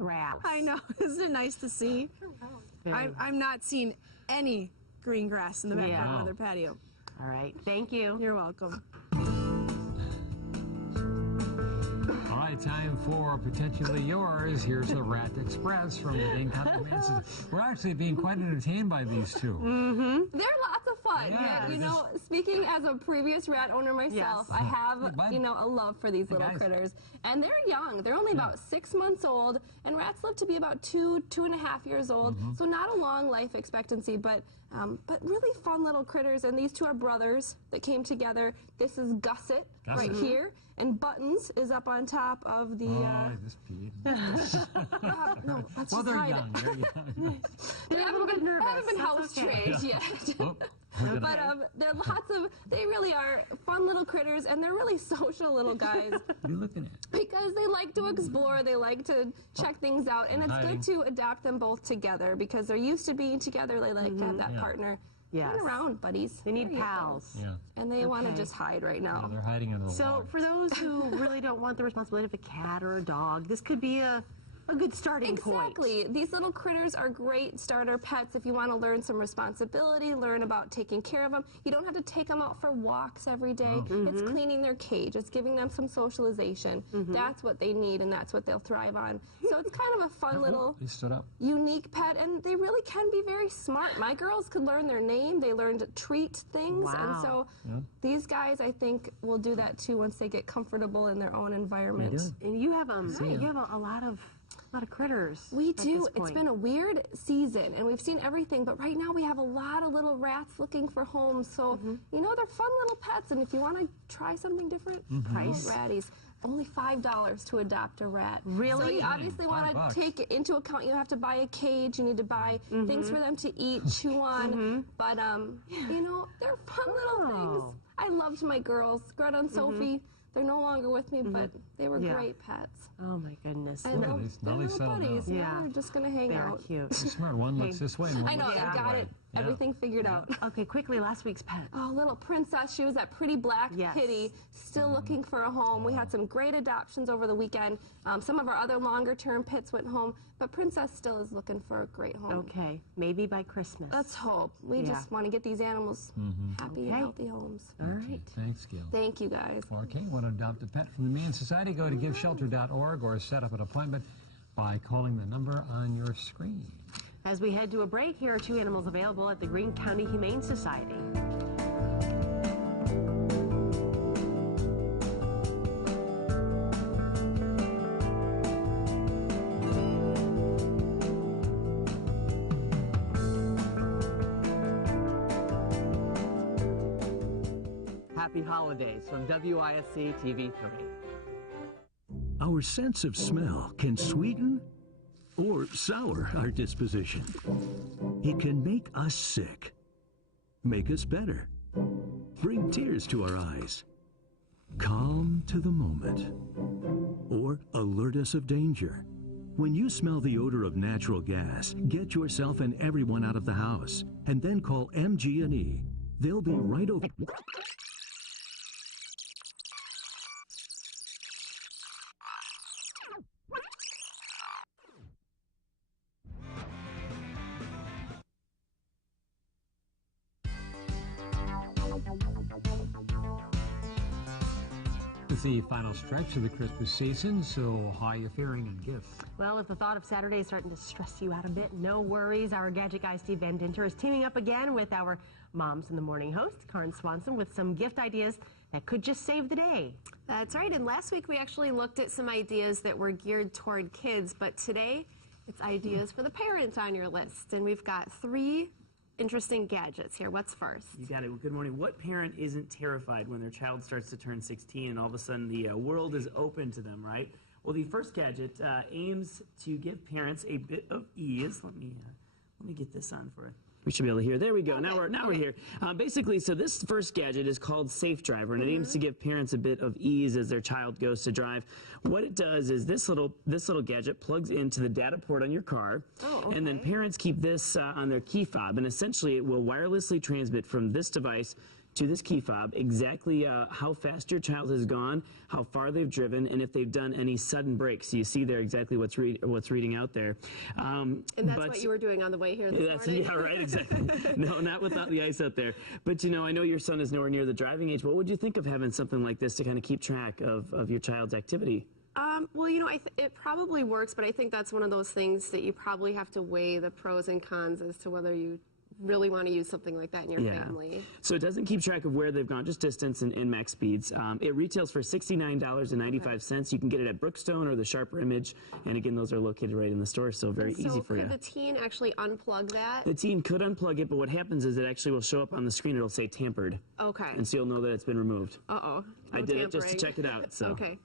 grass. I know. Isn't it nice to see? I'm not seeing any green grass in the backyard of their patio. All right. Thank you. You're welcome. All right, time for Potentially Yours. Here's the Rat Express from the Dane County Humane Society. We're actually being quite entertained by these two. They're lots of fun. Yeah, you know, speaking as a previous rat owner myself, I have, you know, a love for these little critters. And they're young. They're only about 6 months old, and rats live to be about 2.5 years old. So not a long life expectancy, but really fun little critters. And these two are brothers that came together. This is Gusset right here, and Buttons is up on top of the. This Pete. No, let's Well, just they're hide young. it. They're young. They haven't been house trained yet. But they're they really are fun little critters, and they're really social little guys. What are you looking at? Because they like to explore, they like to check things out, and it's good to adopt them both together because they're used to being together. They like to have that partner. Turn around, buddies. They need pals. Yeah. And they want to just hide right now. Yeah, they're hiding under the So for those who really don't want the responsibility of a cat or a dog, this could be a good starting point. Exactly. These little critters are great starter pets if you want to learn some responsibility, learn about taking care of them. You don't have to take them out for walks every day. It's cleaning their cage. It's giving them some socialization. That's what they need, and that's what they'll thrive on. So it's kind of a fun little unique pet, and they really can be very smart. My girls could learn their name. They learn to treat things, and so these guys, I think, will do that too once they get comfortable in their own environment. And you have a lot of critters. We do. It's been a weird season, and we've seen everything, but right now we have a lot of little rats looking for homes. So, you know, they're fun little pets, and if you want to try something different, price ratties. Only $5 to adopt a rat. Really? So you obviously want to take into account you have to buy a cage, you need to buy things for them to eat, chew on, but you know, they're fun little things. I loved my girls, Greta and Sophie. They're no longer with me, but they were great pets. Oh my goodness. I know, they're little buddies. They're just going to hang out. They're cute. Smart. One looks this way and one I know, looks you that got way. it. Everything figured out. Okay, quickly, last week's pet. Oh, little Princess. She was that pretty black kitty, still looking for a home. We had some great adoptions over the weekend. Some of our other longer-term pets went home, but Princess still is looking for a great home. Okay, maybe by Christmas. Let's hope. We just want to get these animals happy and healthy homes. All right. Thanks, Gail. Thank you, guys. Okay, want to adopt a pet from the Humane Society? Go to giveshelter.org or set up an appointment by calling the number on your screen. As we head to a break, here are two animals available at the Greene County Humane Society. Happy holidays from WISC TV3. Our sense of smell can sweeten or sour our disposition. It can make us sick, make us better, bring tears to our eyes, calm to the moment, or alert us of danger. When you smell the odor of natural gas, get yourself and everyone out of the house, and then call MG&E. They'll be right over. It's the final stretch of the Christmas season, so how are you faring in gifts? Well, if the thought of Saturday is starting to stress you out a bit, no worries. Our gadget guy, Steve Van Dinter, is teaming up again with our Moms in the Morning host, Karen Swanson, with some gift ideas that could just save the day. That's right, and last week we actually looked at some ideas that were geared toward kids, but today it's ideas for the parent on your list, and we've got 3 interesting gadgets here. What's first? You got it. Well, good morning. What parent isn't terrified when their child starts to turn 16 and all of a sudden the world is open to them, right? Well, the first gadget aims to give parents a bit of ease. Let me get this on for it. We should be able to hear. There we go. Now we're here. Basically, so this first gadget is called Safe Driver, and it aims to give parents a bit of ease as their child goes to drive. What it does is this little gadget plugs into the data port on your car, and then parents keep this on their key fob, and essentially it will wirelessly transmit from this device to this key fob exactly how fast your child has gone, how far they've driven, and if they've done any sudden brakes. You see there exactly what's reading out there. And that's what you were doing on the way here this morning? Yeah, right, exactly. No, not without the ice out there. But, you know, I know your son is nowhere near the driving age. What would you think of having something like this to kind of keep track of your child's activity? Well, you know, it probably works, but I think that's one of those things that you probably have to weigh the pros and cons as to whether you really want to use something like that in your family. So it doesn't keep track of where they've gone, just distance and max speeds. It retails for $69.95. You can get it at Brookstone or the Sharper Image, and again, those are located right in the store, so very easy for you. So could the teen actually unplug that? The teen could unplug it, but what happens is it actually will show up on the screen. It'll say tampered. Okay. And so you'll know that it's been removed. Uh-oh. I did it just to check it out. So. Okay.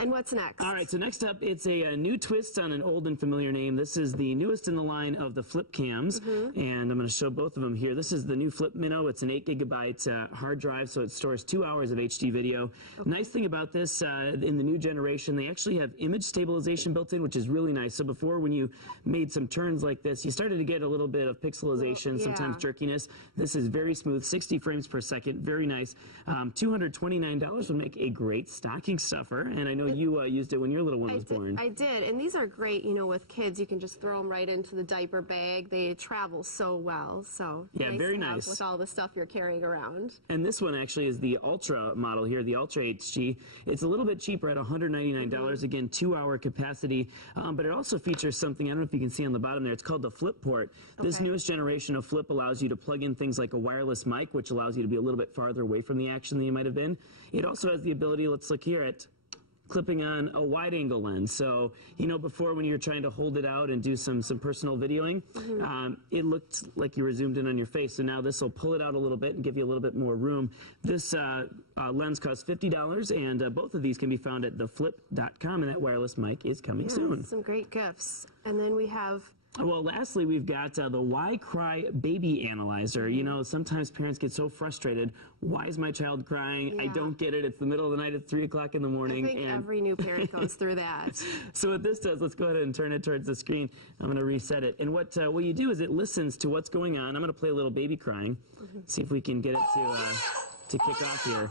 And what's next? All right, so next up, it's a new twist on an old and familiar name. This is the newest in the line of the Flip Cams, and I'm going to show both of them here. This is the new Flip Minnow. It's an 8 gigabyte hard drive, so it stores 2 hours of HD video. Okay. Nice thing about this, in the new generation, they actually have image stabilization built in, which is really nice. So before, when you made some turns like this, you started to get a little bit of pixelization, sometimes jerkiness. This is very smooth, 60 frames per second, very nice. $229 would make a great stocking stuffer, and I know you used it when your little one was born. I did, and these are great, you know, with kids. You can just throw them right into the diaper bag. They travel so well, so yeah, nice very to have nice. with all the stuff you're carrying around. And this one actually is the Ultra model here, the Ultra HG. It's a little bit cheaper at $199. Again, 2-hour capacity, but it also features something, I don't know if you can see on the bottom there, it's called the Flip Port. This newest generation of Flip allows you to plug in things like a wireless mic, which allows you to be a little bit farther away from the action than you might have been. It also has the ability, let's look here at clipping on a wide angle lens. So, you know, before when you're trying to hold it out and do some personal videoing, it looked like you were zoomed in on your face. So now this will pull it out a little bit and give you a little bit more room. This lens costs $50, and both of these can be found at theflip.com, and that wireless mic is coming soon. Some great gifts. And then we have... Well, lastly, we've got the Why Cry Baby Analyzer. You know, sometimes parents get so frustrated. Why is my child crying? I don't get it. It's the middle of the night. It's 3 o'clock in the morning. I think every new parent goes through that. So what this does, let's go ahead and turn it towards the screen. I'm going to reset it. And what you do is it listens to what's going on. I'm going to play a little baby crying. See if we can get it to kick off here.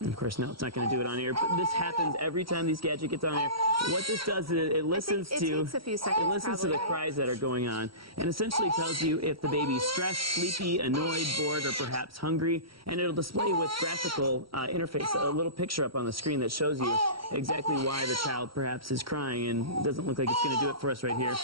And of course, no, it's not going to do it on air, but this happens every time these gadget gets on air. What this does is it listens it takes a few seconds, it listens to the cries that are going on, and essentially tells you if the baby's stressed, sleepy, annoyed, bored, or perhaps hungry, and it'll display with graphical interface a little picture up on the screen that shows you exactly why the child perhaps is crying, and it doesn't look like it's going to do it for us right here.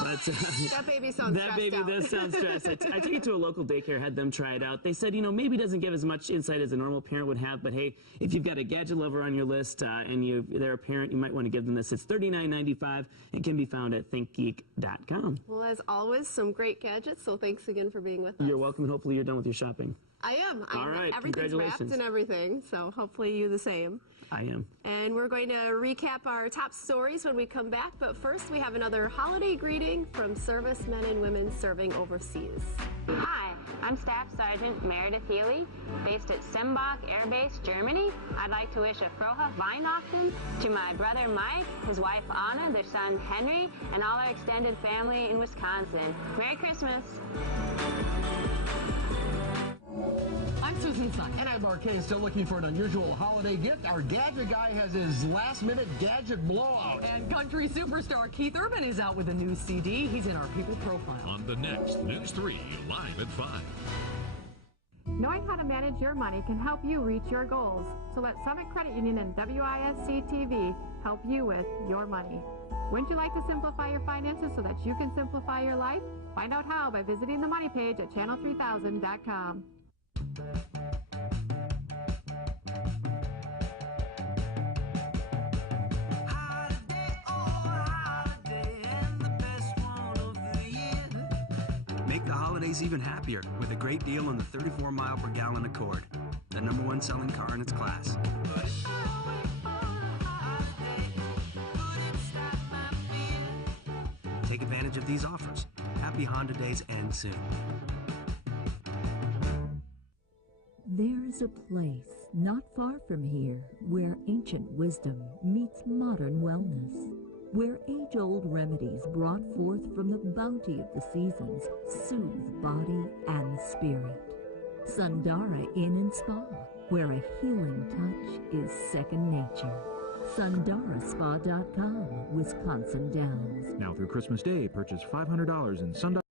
But that baby sounds stressed out. Does sound stressed. I took it to a local daycare, had them try it out. They said, you know, maybe it doesn't give as much insight as a normal parent would have, but hey, if you've got a gadget lover on your list and they're a parent, you might want to give them this. It's $39.95 and can be found at thinkgeek.com. Well, as always, some great gadgets, so thanks again for being with us. You're welcome, and hopefully you're done with your shopping. I am. All right, everything's wrapped and everything, so hopefully you the same. I am. And we're going to recap our top stories when we come back, but first we have another holiday greeting from servicemen and women serving overseas. Hi, I'm Staff Sergeant Meredith Healy, based at Sembach Air Base, Germany. I'd like to wish a Frohe Weihnachten to my brother Mike, his wife Anna, their son Henry, and all our extended family in Wisconsin. Merry Christmas! I'm Susan Sun. And I'm Marquez, still looking for an unusual holiday gift. Our gadget guy has his last-minute gadget blowout. And country superstar Keith Urban is out with a new CD. He's in our People Profile. On the next News 3, live at 5. Knowing how to manage your money can help you reach your goals. So let Summit Credit Union and WISC TV help you with your money. Wouldn't you like to simplify your finances so that you can simplify your life? Find out how by visiting the money page at channel3000.com. Make the holidays even happier with a great deal on the 34 mile per gallon Accord, the #1 selling car in its class. Take advantage of these offers. Happy Honda days end soon. There is a place not far from here where ancient wisdom meets modern wellness, where age-old remedies brought forth from the bounty of the seasons soothe body and spirit. Sundara Inn and Spa, where a healing touch is second nature. SundaraSpa.com, Wisconsin Dells. Now through Christmas Day, purchase $500 in Sundara.